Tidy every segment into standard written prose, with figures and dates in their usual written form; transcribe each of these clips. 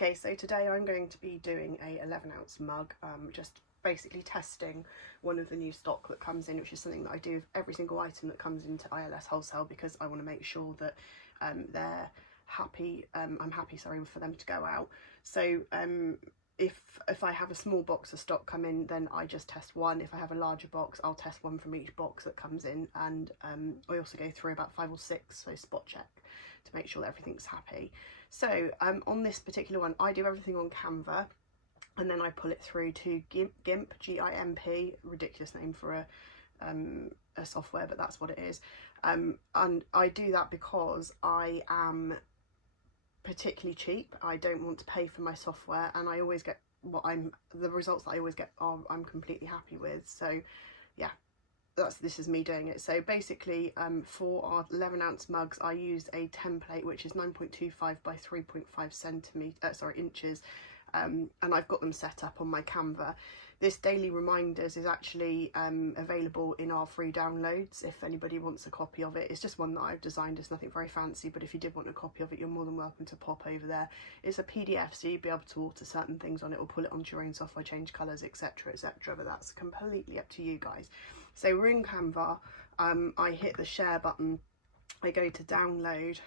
Okay, so today I'm going to be doing a 11-ounce mug, just basically testing one of the new stock that comes in, which is something that I do with every single item that comes into ILS Wholesale, because I want to make sure that they're happy, I'm happy, sorry, for them to go out. So if I have a small box of stock come in, then I just test one. If I have a larger box, I'll test one from each box that comes in, and I also go through about 5 or 6, so spot check to make sure that everything's happy. So on this particular one, I do everything on Canva, and then I pull it through to GIMP, G-I-M-P, ridiculous name for a software, but that's what it is. And I do that because I am particularly cheap. I don't want to pay for my software, and I always get the results that I always get are I'm completely happy with. So yeah, this is me doing it. So basically for our 11-ounce mugs, I used a template which is 9.25 by 3.5 inches, and I've got them set up on my Canva. This daily reminders is actually available in our free downloads if anybody wants a copy of it. It's just one that I've designed. It's nothing very fancy, but if you did want a copy of it, you're more than welcome to pop over there. It's a PDF, so you'd be able to alter certain things on it or pull it onto your own software, change colours, etc, etc, but that's completely up to you guys. So we're in Canva. I hit the share button, I go to download.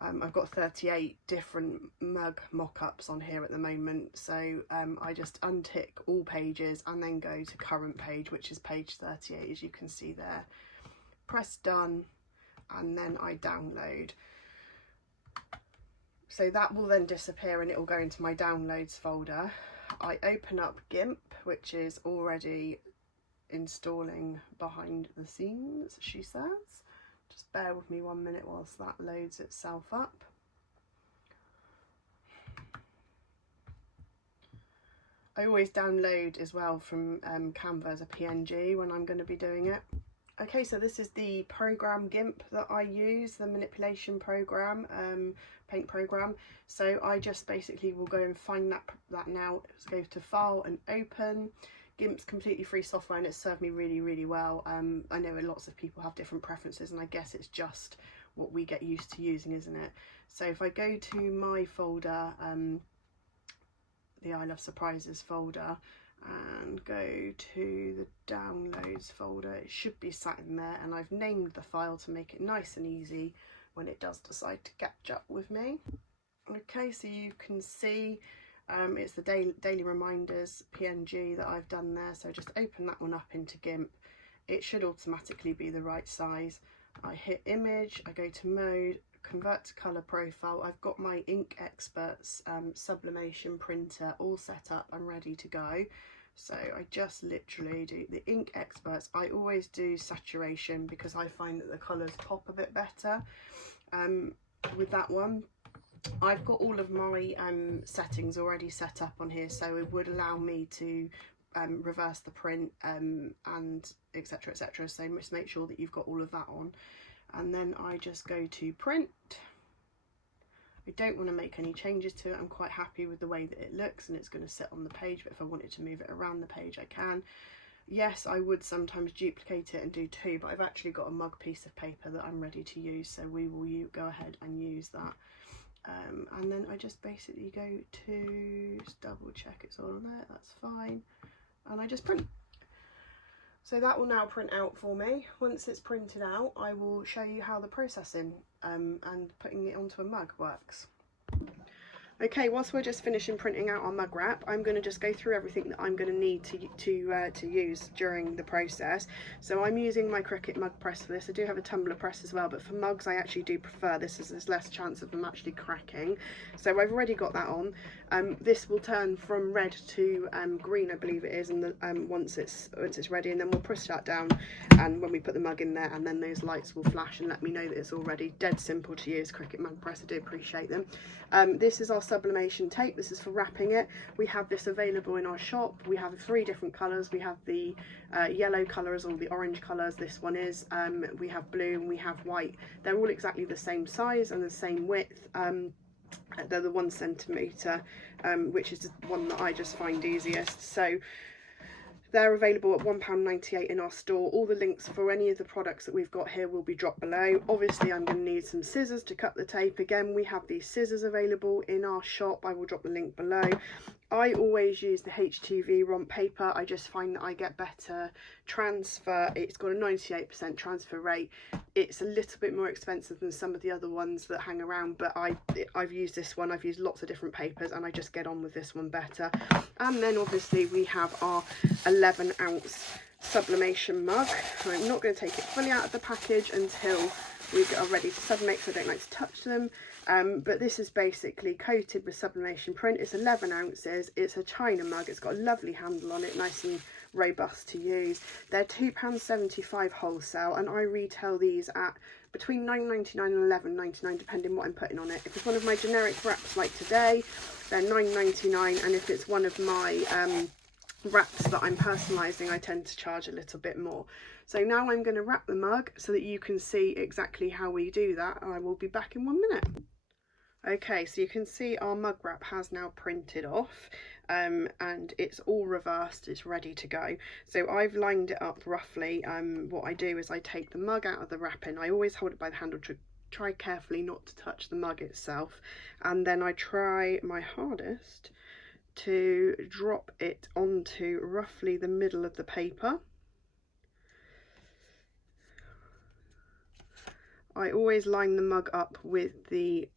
I've got 38 different mug mock-ups on here at the moment, so I just untick all pages and then go to current page, which is page 38, as you can see there. Press done, and then I download. So that will then disappear and it will go into my downloads folder. I open up GIMP, which is already installing behind the scenes, she says. Just bear with me 1 minute whilst that loads itself up. I always download as well from Canva as a PNG when I'm going to be doing it. Okay, so this is the program GIMP that I use, the manipulation program, paint program. So I just basically will go and find that now. Let's go to File and Open. GIMP's completely free software and it's served me really well. I know lots of people have different preferences, and I guess it's just what we get used to using, isn't it? So if I go to my folder, the I Love Surprises folder, and go to the downloads folder, it should be sat in there, and I've named the file to make it nice and easy when it does decide to catch up with me. Okay, so you can see it's the daily reminders PNG that I've done there. So just open that one up into GIMP. It should automatically be the right size. I hit image, I go to mode, convert to color profile. I've got my Ink Experts sublimation printer all set up and ready to go. So I just literally do the Ink Experts. I always do saturation because I find that the colours pop a bit better with that one. I've got all of my settings already set up on here, so it would allow me to reverse the print and etc, etc. So just make sure that you've got all of that on, and then I just go to print. I don't want to make any changes to it. I'm quite happy with the way that it looks and it's going to sit on the page, but if I wanted to move it around the page I can. Yes, I would sometimes duplicate it and do 2, but I've actually got a mug piece of paper that I'm ready to use, so we will go ahead and use that. And then I just basically go to just double check it's all on there, that's fine, and I just print. So that will now print out for me. Once it's printed out, I will show you how the processing and putting it onto a mug works. Okay, whilst we're just finishing printing out our mug wrap, I'm going to just go through everything that I'm going to need to use during the process. So I'm using my Cricut mug press for this. I do have a tumbler press as well, but for mugs I actually do prefer this, as there's less chance of them actually cracking. So I've already got that on. This will turn from red to green, I believe it is, and once it's ready, and then we'll push that down, and when we put the mug in there, and then those lights will flash and let me know that it's all ready. Dead simple to use, Cricut mug press, I do appreciate them. This is our sublimation tape. This is for wrapping it. We have this available in our shop. We have 3 different colours. We have the yellow colours or the orange colours. This one is. We have blue and we have white. They're all exactly the same size and the same width. They're the 1 centimetre, which is the one that I just find easiest. So They're available at £1.98 in our store. All the links for any of the products that we've got here will be dropped below. Obviously, I'm going to need some scissors to cut the tape. Again, we have these scissors available in our shop. I will drop the link below. I always use the HTV romp paper. I just find that I get better transfer. It's got a 98% transfer rate. It's a little bit more expensive than some of the other ones that hang around, but I've used this one. I've used lots of different papers and I just get on with this one better. And then obviously we have our 11-ounce sublimation mug. I'm not going to take it fully out of the package until we are ready to sublimate, because I don't like to touch them. But this is basically coated with sublimation print. It's 11 ounces. It's a china mug. It's got a lovely handle on it, nice and robust to use. They're £2.75 wholesale, and I retail these at between £9.99 and £11.99 depending what I'm putting on it. If it's one of my generic wraps like today, they're £9.99, and if it's one of my wraps that I'm personalising, I tend to charge a little bit more. So now I'm going to wrap the mug so that you can see exactly how we do that. I will be back in 1 minute. Okay, so you can see our mug wrap has now printed off, and it's all reversed, it's ready to go. So I've lined it up roughly. What I do is I take the mug out of the wrapping. I always hold it by the handle to try carefully not to touch the mug itself, and then I try my hardest to drop it onto roughly the middle of the paper. I always line the mug up with the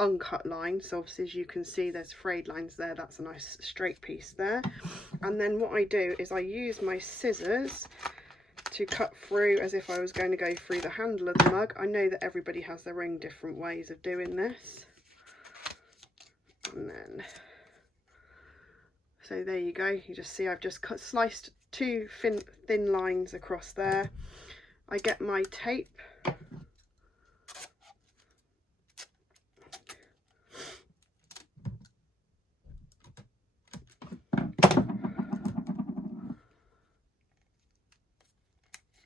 uncut line, so obviously as you can see there's frayed lines there. That's a nice straight piece there. And then what I do is I use my scissors to cut through as if I was going to go through the handle of the mug. I know that everybody has their own different ways of doing this. And then, so there you go, you just see I've just sliced two thin lines across there. I get my tape,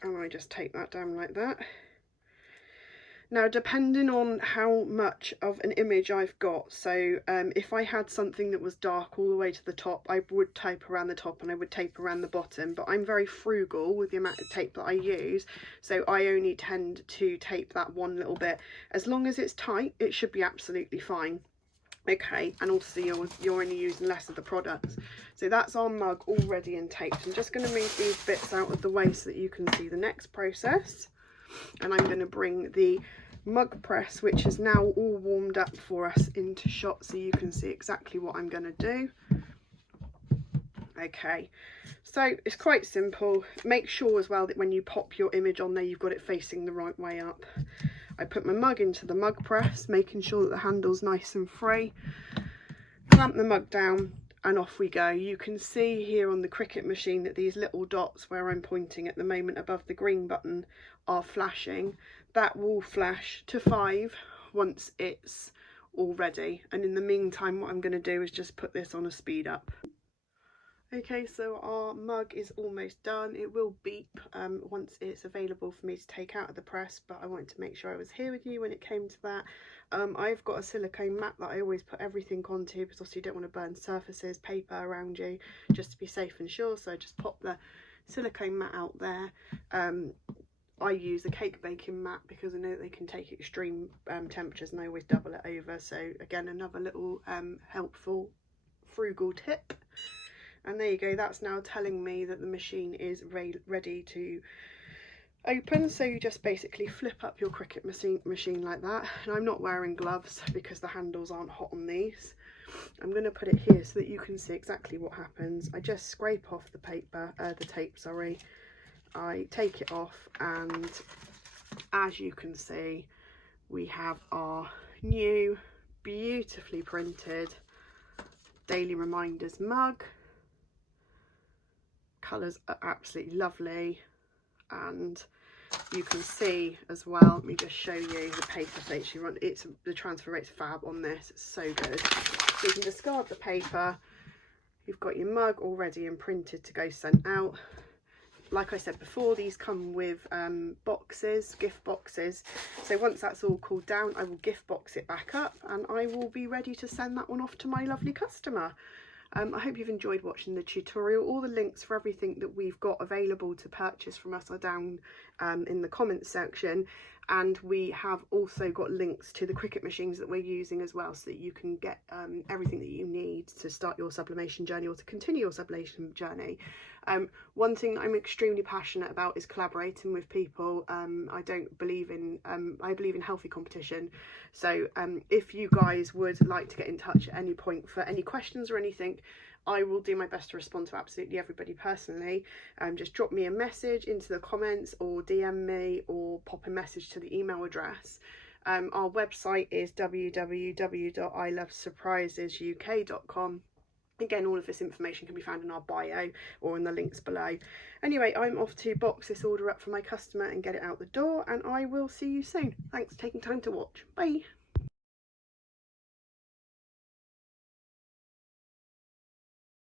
and I just tape that down like that. Now, depending on how much of an image I've got, so if I had something that was dark all the way to the top, I would tape around the top and I would tape around the bottom, but I'm very frugal with the amount of tape that I use, so I only tend to tape that one little bit. As long as it's tight, it should be absolutely fine. Okay, and also you're only using less of the products. So that's our mug all ready and taped. I'm just going to move these bits out of the way so that you can see the next process. And I'm going to bring the mug press, which is now all warmed up for us, into shot so you can see exactly what I'm going to do. Okay, so it's quite simple. Make sure as well that when you pop your image on there, you've got it facing the right way up. I put my mug into the mug press, making sure that the handle's nice and free. Clamp the mug down and off we go. You can see here on the Cricut machine that these little dots where I'm pointing at the moment above the green button are flashing. That will flash to 5 once it's all ready. And in the meantime, what I'm going to do is just put this on a speed up. Okay, so our mug is almost done. It will beep once it's available for me to take out of the press, but I wanted to make sure I was here with you when it came to that. I've got a silicone mat that I always put everything onto, because obviously you don't want to burn surfaces, paper around you, just to be safe and sure. So I just pop the silicone mat out there. I use a cake baking mat because I know that they can take extreme temperatures, and I always double it over. So again, another little helpful frugal tip. And there you go, that's now telling me that the machine is ready to open. So you just basically flip up your Cricut machine like that. And I'm not wearing gloves because the handles aren't hot on these. I'm going to put it here so that you can see exactly what happens. I just scrape off the paper, the tape, sorry. I take it off, and as you can see, we have our new beautifully printed Daily Reminders mug. Colours are absolutely lovely, and you can see as well, let me just show you the paper that you run. It's the transfer rate's fab on this, it's so good. So you can discard the paper, you've got your mug all ready and printed to go sent out. Like I said before, these come with boxes, gift boxes. So once that's all cooled down, I will gift box it back up, and I will be ready to send that one off to my lovely customer. I hope you've enjoyed watching the tutorial. All the links for everything that we've got available to purchase from us are down in the comments section, and we have also got links to the Cricut machines that we're using as well, so that you can get everything that you need to start your sublimation journey or to continue your sublimation journey. One thing I'm extremely passionate about is collaborating with people. I believe in healthy competition. So if you guys would like to get in touch at any point for any questions or anything, I will do my best to respond to absolutely everybody personally. Just drop me a message into the comments or DM me or pop a message to the email address. Our website is www.ilovesurprisesuk.com. Again, all of this information can be found in our bio or in the links below. Anyway, I'm off to box this order up for my customer and get it out the door, and I will see you soon. Thanks for taking time to watch. Bye.